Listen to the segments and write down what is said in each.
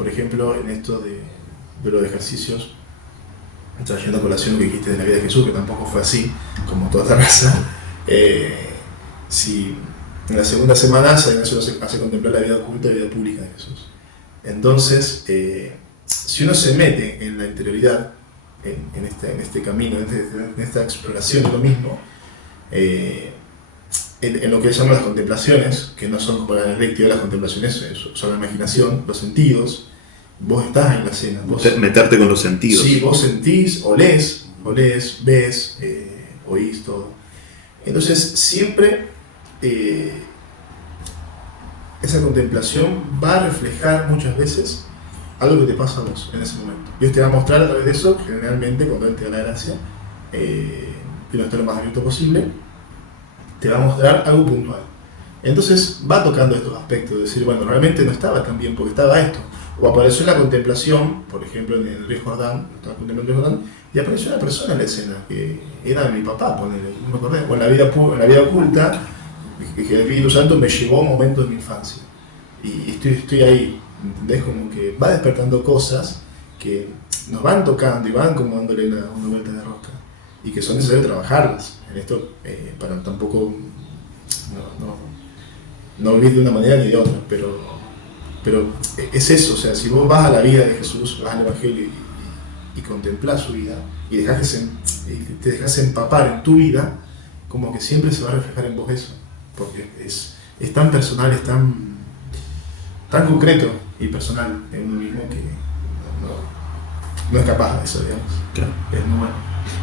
por ejemplo, en esto de los ejercicios, trayendo a colación lo que dijiste de la vida de Jesús, que tampoco fue así, como toda la raza. Si en la segunda semana se hace contemplar la vida oculta y la vida pública de Jesús. Entonces, si uno se mete en la interioridad, en este camino, en esta exploración de lo mismo, en lo que él llama las contemplaciones, que no son como la directiva de las contemplaciones, son la imaginación, los sentidos, vos estás en la escena. Meterte con los sentidos. Sí, vos sentís, olés, ves, oís todo. Entonces, siempre esa contemplación va a reflejar muchas veces algo que te pasa a vos en ese momento. Dios te va a mostrar a través de eso, generalmente cuando Él te da la gracia, y no esté lo más abierto posible, te va a mostrar algo puntual. Entonces va tocando estos aspectos, de decir, bueno, realmente no estaba tan bien porque estaba esto. O apareció en la contemplación, por ejemplo en el río Jordán, estaba contemplando el río Jordán, y apareció una persona en la escena, que era mi papá, ponele, no me acordé, o en la vida oculta, que el Espíritu Santo me llevó a un momento de mi infancia. Y estoy ahí, ¿entendés? Como que va despertando cosas que nos van tocando y van como dándole una vuelta de rosca. Y que son necesarias trabajarlas en esto, para tampoco no vivir de una manera ni de otra, pero es eso, o sea, si vos vas a la vida de Jesús, vas al Evangelio y contemplás su vida y te dejas empapar en tu vida, como que siempre se va a reflejar en vos eso, porque es tan personal, es tan concreto y personal en uno mismo que no es capaz de eso, digamos. Claro. Es muy bueno.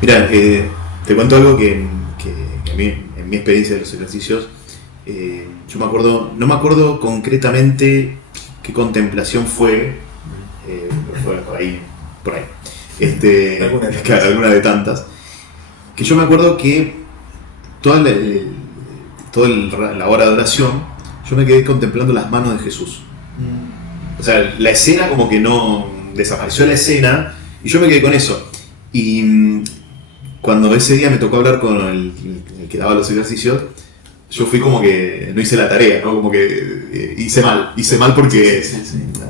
Mira, te cuento algo que a mí, en mi experiencia de los ejercicios, yo no me acuerdo concretamente qué contemplación fue, pero fue por ahí. Alguna de tantas. Que yo me acuerdo que toda la hora de oración, yo me quedé contemplando las manos de Jesús. O sea, la escena como que no desapareció la escena y yo me quedé con eso. Y cuando ese día me tocó hablar con el que daba los ejercicios, yo fui como que no hice la tarea, ¿no? Como que hice mal porque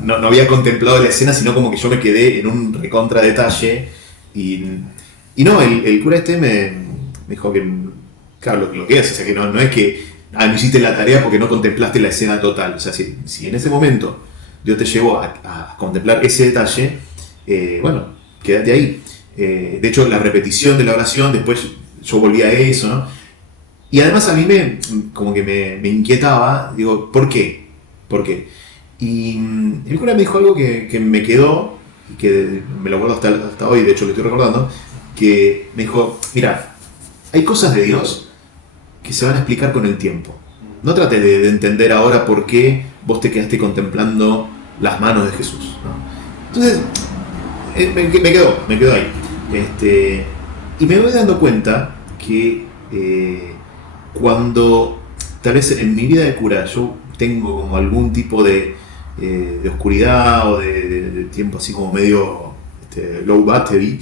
no había contemplado la escena, sino como que yo me quedé en un recontra detalle y no, el cura me dijo que, claro, lo que es, o sea, que no es que no hiciste la tarea porque no contemplaste la escena total, o sea, si en ese momento Dios te llevó a contemplar ese detalle, bueno, quédate ahí. De hecho, la repetición de la oración, después yo volví a eso, ¿no? Y además a mí me inquietaba, digo, ¿por qué? Y el cura me dijo algo que me quedó, y que me lo acuerdo hasta hoy, de hecho lo estoy recordando, que me dijo, mira, hay cosas de Dios que se van a explicar con el tiempo. No trates de entender ahora por qué vos te quedaste contemplando las manos de Jesús, ¿no? Entonces, me quedó ahí. Y me voy dando cuenta que cuando tal vez en mi vida de cura yo tengo como algún tipo de oscuridad o de tiempo así como medio low battery,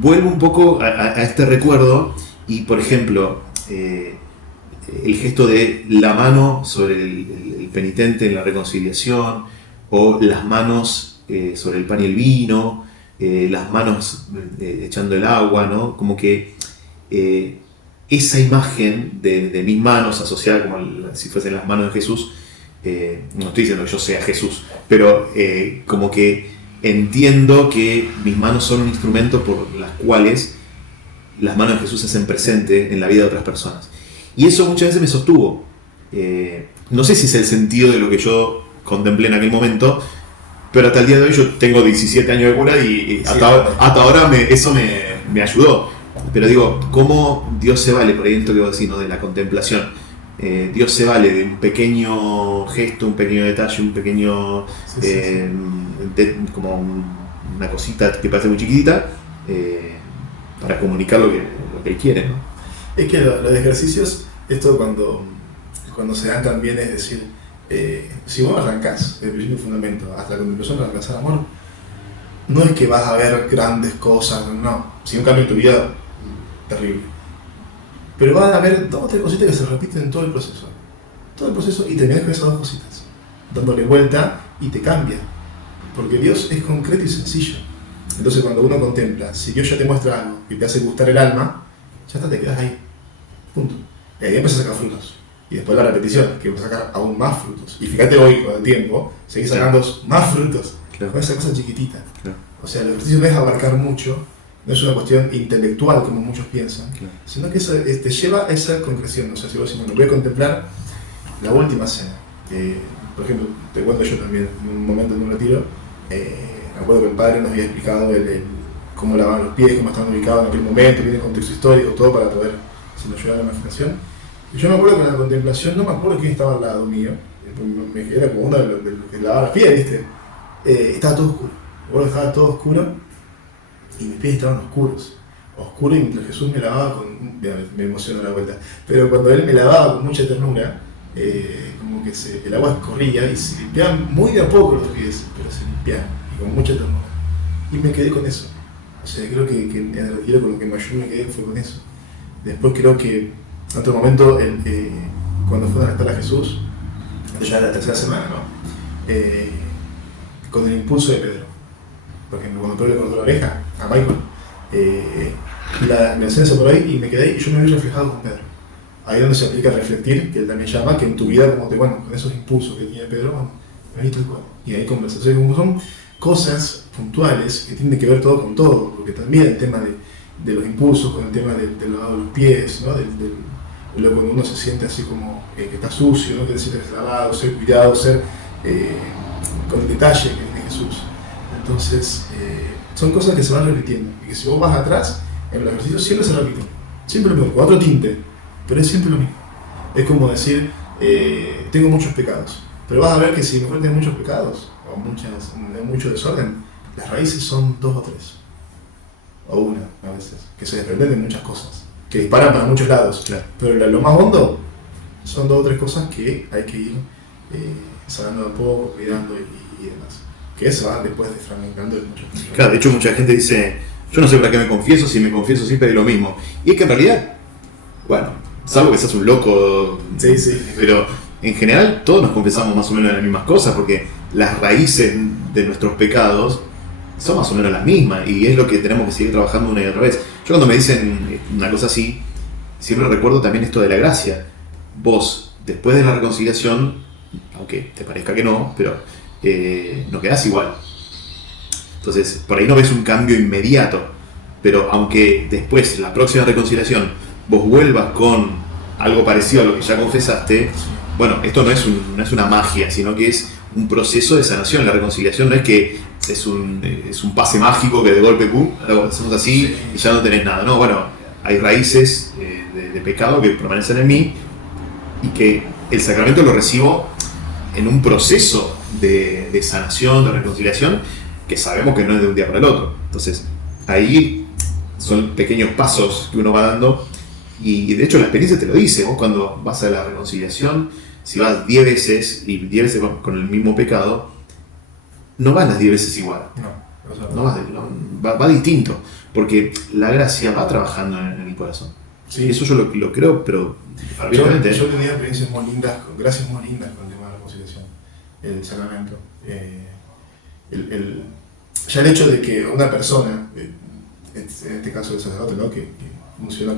vuelvo un poco a este recuerdo y, por ejemplo, el gesto de la mano sobre el penitente en la reconciliación, o las manos sobre el pan y el vino, las manos echando el agua, ¿no? Como que esa imagen de mis manos asociada como si fuesen las manos de Jesús, no estoy diciendo que yo sea Jesús, pero como que entiendo que mis manos son un instrumento por las cuales las manos de Jesús se hacen presente en la vida de otras personas. Y eso muchas veces me sostuvo. No sé si es el sentido de lo que yo contemplé en aquel momento, pero hasta el día de hoy yo tengo 17 años de cura y hasta ahora eso me ayudó. Pero digo, ¿cómo Dios se vale, por ahí esto que vos decís, ¿no? De la contemplación? Dios se vale de un pequeño gesto, un pequeño detalle, un pequeño como una cosita que parece muy chiquitita, para comunicar lo que Él quiere, ¿no? Es que los ejercicios, esto cuando se dan también, es decir, si vos arrancás el principio fundamento hasta la contemplación para alcanzar amor, no es que vas a ver grandes cosas, no, sino un cambio en tu vida terrible. Pero van a haber 2 o 3 cositas que se repiten en todo el proceso y terminás con esas 2 cositas. dándole vuelta y te cambia. Porque Dios es concreto y sencillo. Entonces cuando uno contempla, si Dios ya te muestra algo que te hace gustar el alma, ya está, te quedas ahí. Punto. Y ahí empiezas a sacar frutos. Y después la repetición, que vas a sacar aún más frutos. Y fíjate hoy, con el tiempo, seguís sacando más frutos. Claro. Con esa cosa chiquitita. Claro. O sea, el ejercicio no es abarcar mucho, no es una cuestión intelectual como muchos piensan, Claro. sino que te lleva a esa concreción. O sea, si vos decís, bueno, voy a contemplar la última cena. Por ejemplo, te cuento yo también, en un momento en un retiro, me acuerdo que el padre nos había explicado cómo lavaban los pies, cómo estaban ubicados en aquel momento, viene el contexto histórico, todo para poder, si nos ayudara a la imaginación. Y yo me acuerdo que en la contemplación, no me acuerdo quién estaba al lado mío, era como uno de los que lavaba los pies, ¿viste? Estaba todo oscuro. Me acuerdo que estaba todo oscuro y mis pies estaban oscuros. Oscuro, y mientras Jesús me lavaba con... Me emociono la vuelta. Pero cuando Él me lavaba con mucha ternura, como que el agua corría y se limpiaban muy de a poco los pies, pero se limpiaban y con mucha ternura. Y me quedé con eso. O sea, creo que en el retiro con lo que mayor me quedé fue con eso. Después creo que en otro momento, cuando fue a arrestar a Jesús, ya la tercera semana, ¿no? Con el impulso de Pedro. Por ejemplo, cuando Pedro le cortó la oreja a Michael, me ascenso por ahí y me quedé y yo me vi reflejado con Pedro. Ahí es donde se aplica reflectir, que él también llama, que en tu vida, como con esos impulsos que tiene Pedro, bueno, me vi tal cual. Y ahí conversaciones, como son cosas puntuales que tienen que ver todo con todo, porque también el tema de los impulsos, con el tema del lavado de los pies, ¿no? Luego cuando uno se siente así como que está sucio, ¿no? Que te sientes lavado, ser cuidado, ser con el detalle que tiene Jesús. Entonces, son cosas que se van repitiendo y que si vos vas atrás, en los ejercicios siempre se repiten, siempre lo mismo, con otro tinte, pero es siempre lo mismo. Es como decir, tengo muchos pecados, pero vas a ver que si mejor tienes muchos pecados o mucho desorden, las raíces son 2 o 3, o una a veces, que se desprenden de muchas cosas, que disparan para muchos lados, Claro. pero lo más hondo son 2 o 3 cosas que hay que ir sacando de a poco, cuidando y demás, que se van después desfragmentando de muchos puntos. Claro, de hecho mucha gente dice, yo no sé para qué me confieso, si me confieso siempre es lo mismo. Y es que en realidad, bueno, salvo que seas un loco, sí. pero en general todos nos confesamos más o menos las mismas cosas, porque las raíces de nuestros pecados son más o menos las mismas, y es lo que tenemos que seguir trabajando una y otra vez. Yo cuando me dicen una cosa así, siempre recuerdo también esto de la gracia. Vos, después de la reconciliación, aunque te parezca que no, pero no quedás igual. Entonces, por ahí no ves un cambio inmediato, pero aunque después, la próxima reconciliación, vos vuelvas con algo parecido a lo que ya confesaste, bueno, esto no es una magia, sino que es un proceso de sanación. La reconciliación no es que es un pase mágico que de golpe, pum, lo hacemos así y ya no tenés nada. No, bueno, hay raíces de pecado que permanecen en mí y que el sacramento lo recibo en un proceso de sanación, de reconciliación, que sabemos que no es de un día para el otro. Entonces, ahí son pequeños pasos que uno va dando, y de hecho la experiencia te lo dice. Vos cuando vas a la reconciliación, si vas 10 veces y 10 veces con el mismo pecado, no vas las 10 veces igual. Va distinto, porque la gracia va trabajando en el corazón. Sí. Eso yo lo creo, pero yo he tenido experiencias muy lindas, gracias muy lindas con el tema de la reconciliación, el sacramento. Ya el hecho de que una persona, en este caso el sacerdote, ¿no? que funciona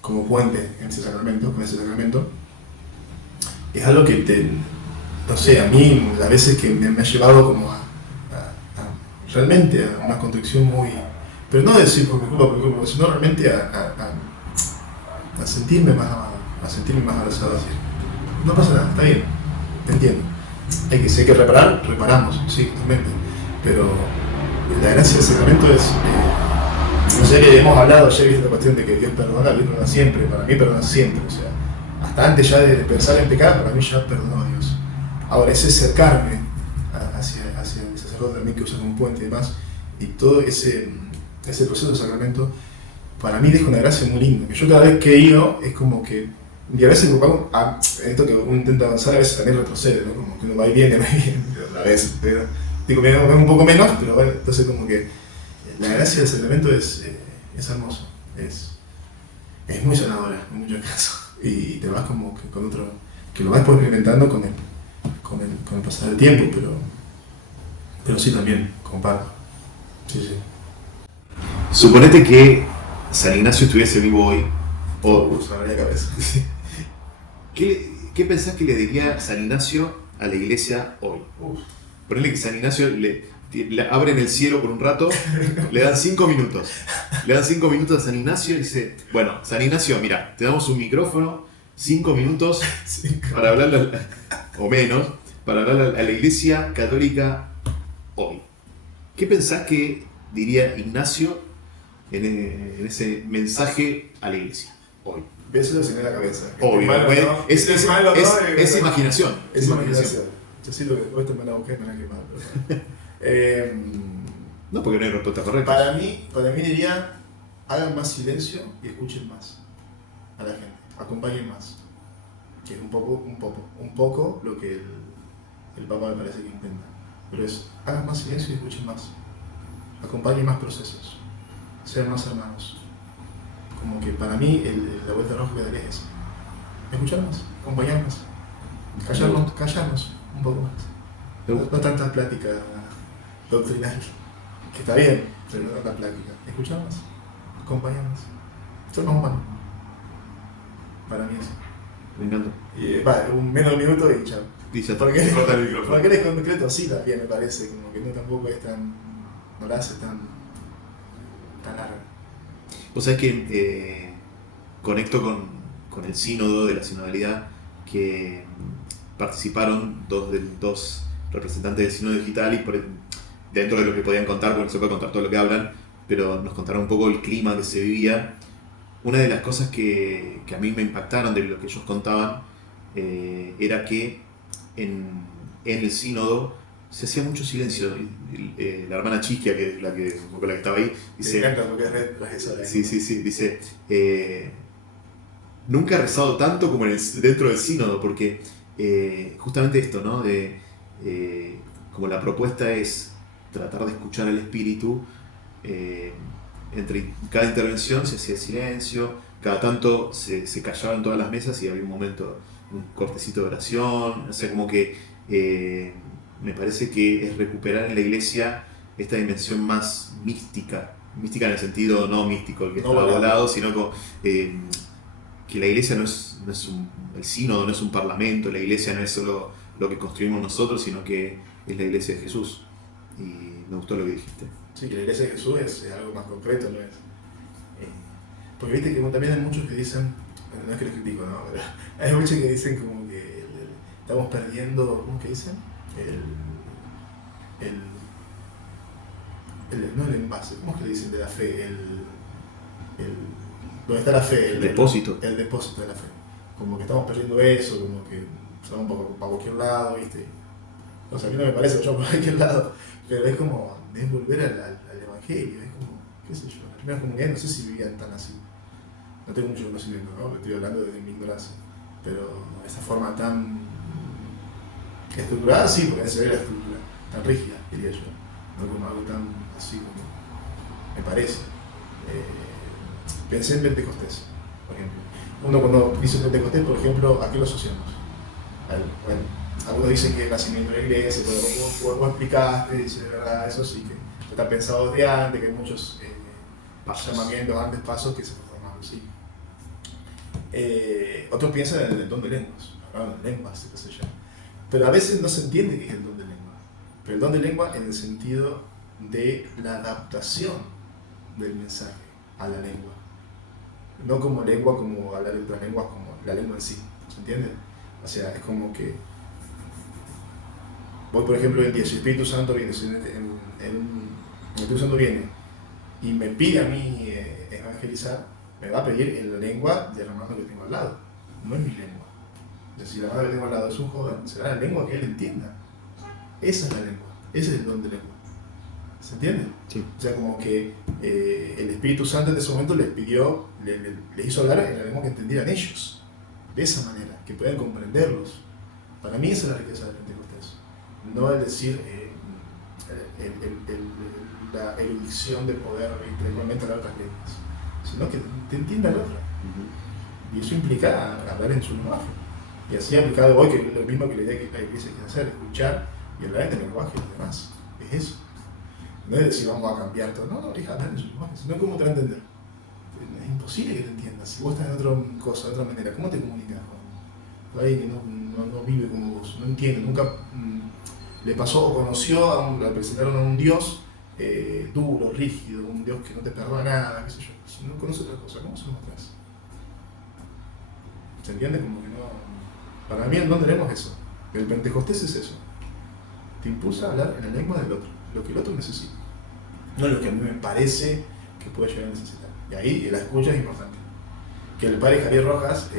como puente en ese sacramento, con ese sacramento, es algo que no sé, a mí las veces que me ha llevado como realmente a una contrición muy, pero no decir por mi culpa, sino realmente a sentirme más amado, a sentirme más abrazado, así. No pasa nada, está bien, te entiendo. Si hay que reparar, reparamos, sí, totalmente. Pero la gracia del sacramento es, no sé, que hemos hablado ayer, viste la cuestión de que Dios perdona siempre, para mí perdona siempre, o sea, hasta antes ya de pensar en pecar, para mí ya perdonó a Dios. Ahora, ese acercarme hacia el sacerdote también que usa como puente y demás, y todo ese proceso de sacramento, para mí deja una gracia muy linda, que yo cada vez que he ido, es como que, y a veces esto que uno intenta avanzar, a veces también retrocede, ¿no? Como que uno va y viene, a veces, pero digo, me un poco menos, pero bueno, entonces como que la gracia del sacramento es hermoso, es muy sanadora en muchos casos, y te vas como que con otro, que lo vas experimentando con con el pasar del tiempo, pero sí también, comparto. Sí, sí. Suponete que San Ignacio estuviese vivo hoy, o Sonaría cabeza. ¿qué pensás que le diría San Ignacio a la iglesia hoy? Ponele que San Ignacio le abren el cielo por un rato, le dan 5 minutos. Le dan 5 minutos a San Ignacio y dice, bueno, San Ignacio, mira, te damos un micrófono, 5 minutos para hablarle, o menos, para hablar a la iglesia católica hoy. ¿Qué pensás que diría Ignacio en ese mensaje a la iglesia hoy? Pienso en la cabeza. Obvio, malo, ¿no? es imaginación. Es imaginación. Yo siento que después te van a buscar y me van a quemar. No, porque no hay respuesta correcta. Para mí diría, hagan más silencio y escuchen más a la gente. Acompañen más. Que es un poco lo que el Papa me parece que intenta. Pero es, hagan más silencio y escuchen más. Acompañen más procesos. Sean más hermanos. Como que para mí la vuelta roja que daría es eso. Escuchar más, acompañar más. Callarnos un poco más. No tanta plática doctrinal, que está bien, pero no tanta plática. Escuchar más, acompañar más. Ser más humano. Para mí eso. Me encanta. Un menos de un minuto y chao. Dice, Porque el micrófono. eres concreto sí también me parece, como que no tampoco es tan. No la hace tan larga. Vos sabés que conecto con el sínodo de la sinodalidad, que participaron dos representantes del sínodo digital y dentro de lo que podían contar, porque no se puede contar todo lo que hablan, pero nos contaron un poco el clima que se vivía. Una de las cosas que a mí me impactaron de lo que ellos contaban era que en el sínodo se hacía mucho silencio. La hermana Chisquia, que es la que estaba ahí, dice... Me encanta porque es profesora. Sí, dice... nunca he rezado tanto como dentro del sínodo, porque justamente esto, ¿no? Como la propuesta es tratar de escuchar al espíritu, entre cada intervención se hacía silencio, cada tanto se callaban todas las mesas y había un momento, un cortecito de oración, o sea, como que me parece que es recuperar en la iglesia esta dimensión más mística en el sentido no místico, el que está volado, sino como, que la iglesia no es el sínodo no es un parlamento, la iglesia no es solo lo que construimos nosotros, sino que es la iglesia de Jesús. Y me gustó lo que dijiste. Sí, que la iglesia de Jesús es algo más concreto, ¿no es? Porque viste que también hay muchos que dicen, no es que los critico, no, pero hay muchos que dicen como que estamos perdiendo, ¿cómo que dicen? No el envase, ¿cómo es que le dicen de la fe? ¿Dónde está la fe? El depósito. El depósito de la fe. Como que estamos perdiendo eso, como que estamos para cualquier lado, ¿viste? O sea, a mí no me parece que yo por cualquier lado, pero es como de volver al evangelio, es como, qué sé yo, las primeras comunidades no sé si vivían tan así. No tengo mucho conocimiento, ¿no? Estoy hablando desde mi ignorancia, pero esa forma tan estructurada, sí, porque esa era la estructura, tan rígida, diría yo, no como algo tan así como me parece. Pensé en Pentecostés, por ejemplo. Uno cuando dice Pentecostés, por ejemplo, ¿a qué lo asociamos? Bueno, algunos dicen que el nacimiento de la iglesia, pero vos explicaste, dice de verdad, eso sí que está pensado desde antes, que hay muchos llamamientos, antes pasos que se forman así. Otros piensan en el don de lenguas, hablan de lenguas, qué sé yo. Pero a veces no se entiende qué es el don de lengua. Pero el don de lengua en el sentido de la adaptación del mensaje a la lengua. No como lengua, como hablar de otras lenguas, como la lengua en sí. ¿Se entiende? O sea, es como que voy, por ejemplo, el día, si el Espíritu Santo viene, el Espíritu Santo viene y me pide a mí evangelizar, me va a pedir en la lengua del hermano que tengo al lado, no en mi lengua. O sea, si la hermana que tengo al lado es un joven, será la lengua que él entienda. Esa es la lengua, ese es el don de lengua. ¿Se entiende? Sí. O sea, como que el Espíritu Santo en ese momento les pidió, les hizo hablar en la lengua que entendieran ellos, de esa manera, que puedan comprenderlos. Para mí esa es la riqueza del Pentecostés. No el decir la erudición de poder igualmente hablar otras lenguas, sino que te entienda el otro. Y eso implica hablar en su lenguaje. Y así aplicado hoy, que es lo mismo que la idea que la iglesia quiere hacer, escuchar y hablar en el lenguaje de los demás. Es eso. No es decir vamos a cambiar todo, no, deja hablar en su lenguaje, sino cómo te va a entender. Es imposible que te entiendas. Si vos estás en otra cosa, de otra manera, ¿cómo te comunicas con alguien que no vive como vos, no entiende, nunca le pasó o conoció, le presentaron a un Dios duro, rígido, un Dios que no te perdona nada, qué sé yo? Si no conoce otra cosa, ¿cómo se lo mostrás? ¿Se entiende? Como que no. Para mí el don tenemos eso. El Pentecostés es eso. Te impulsa a hablar en la lengua del otro, lo que el otro necesita. No lo que a mí me parece que puede llegar a necesitar. Y ahí la escucha es importante. Que el padre Javier Rojas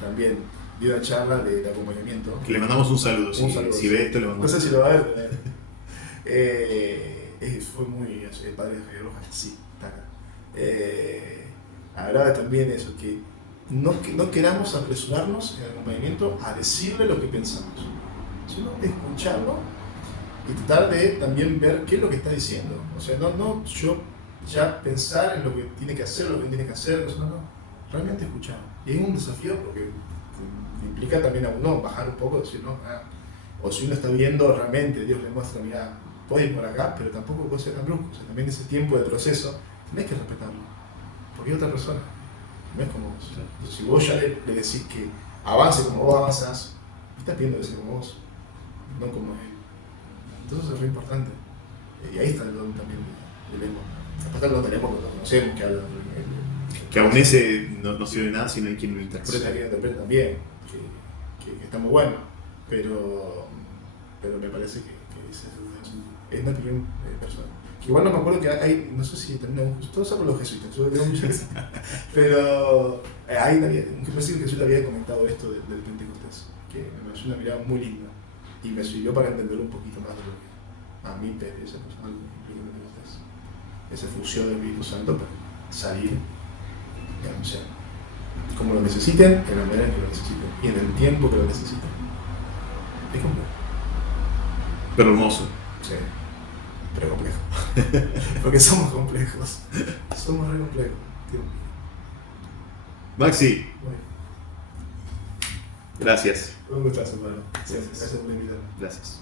también dio una charla de acompañamiento. Que le mandamos un saludo. Si ve esto, le mandamos. No sé si lo va a ver. Fue muy. El padre Javier Rojas, sí, está acá. Hablaba también de eso, que no queramos apresurarnos en el acompañamiento a decirle lo que pensamos, sino escucharlo y tratar de también ver qué es lo que está diciendo. O sea, no yo ya pensar en lo que tiene que hacer, lo que tiene que hacer, no, realmente escuchar. Y es un desafío porque implica también a uno bajar un poco, decir, no, o si uno está viendo realmente, Dios le muestra, mira, puede ir por acá, pero tampoco puede ser tan brusco. O sea, también ese tiempo de proceso, tenés que respetarlo, porque es otra persona, no es como vos. Entonces, si vos ya le decís que avance como vos avanzás, estás pidiendo que sea como vos, no como él. Entonces es muy importante. Y ahí está el don también del lengua. Aparte el don del lengua lo conocemos, que habla que aún ese no sirve de nada si no hay quien lo interpreta. interprete. Quien interpreta también, que está muy bueno, pero me parece que es una opinión personal. Igual no me acuerdo que hay, no sé si también, todos son los jesuitas, yo tengo muchas pero hay un jesuita había comentado esto del Pentecostés, que me pareció una mirada muy linda y me sirvió para entender un poquito más de lo que a mí, esa persona, implica el Pentecostés. Esa función del Espíritu Santo para salir y anunciar. Como lo necesiten, en la manera en que lo necesiten y en el tiempo que lo necesiten. Es complejo. Pero hermoso. Sí, pero complejo. Porque somos complejos. Somos re complejos. Maxi, Bueno, gracias. un gustazo, Pablo. Gracias por invitarme. Gracias.